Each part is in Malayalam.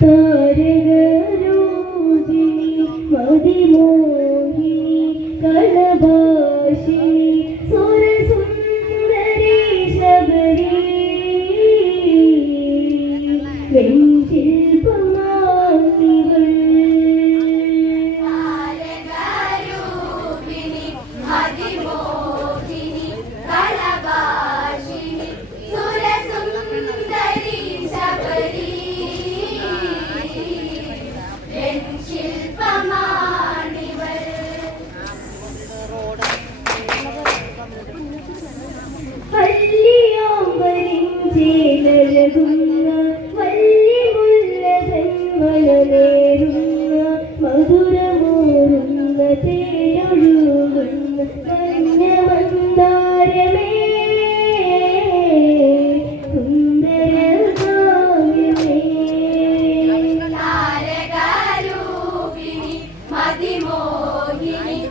താരകരോഹിണി മതിമോഹിനി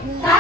Amém.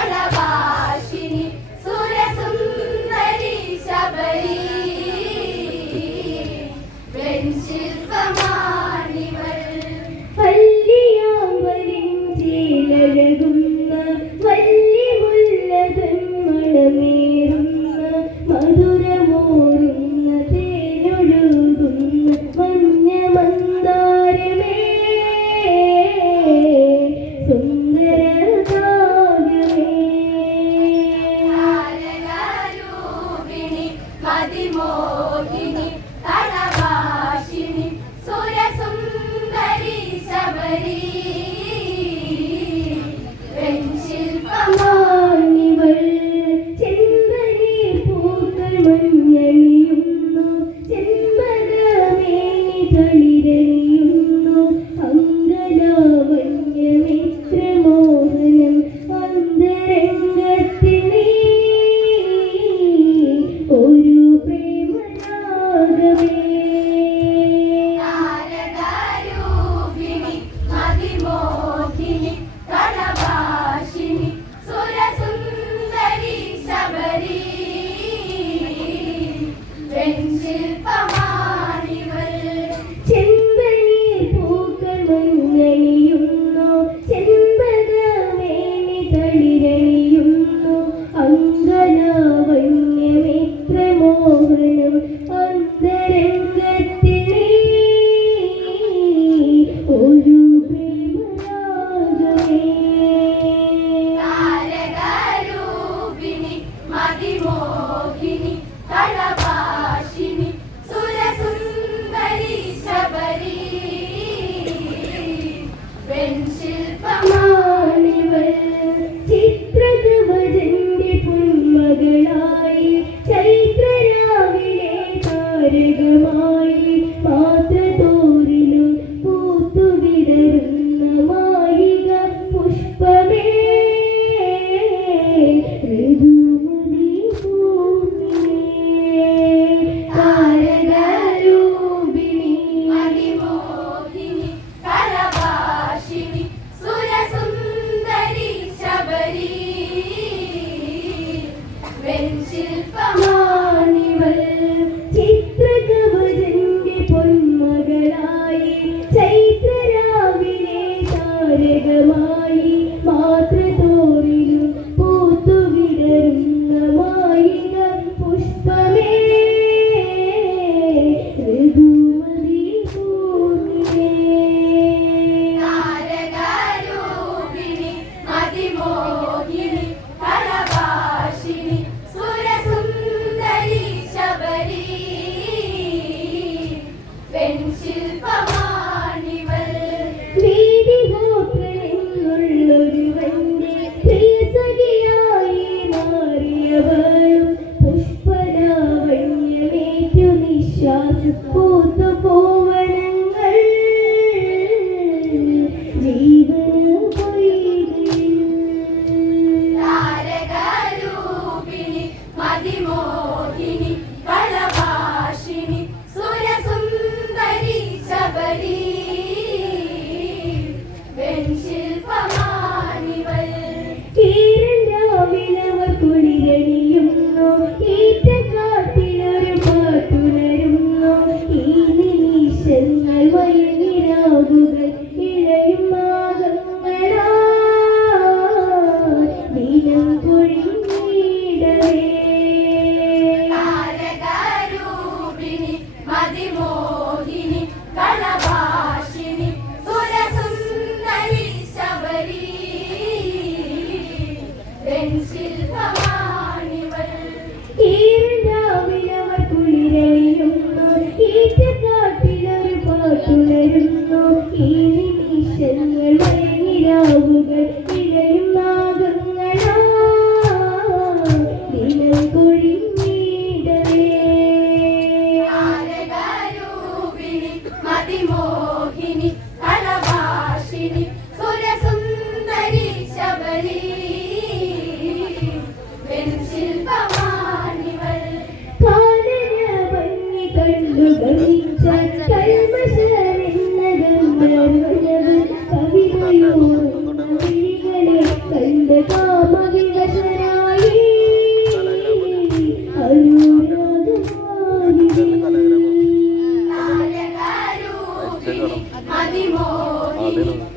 I don't.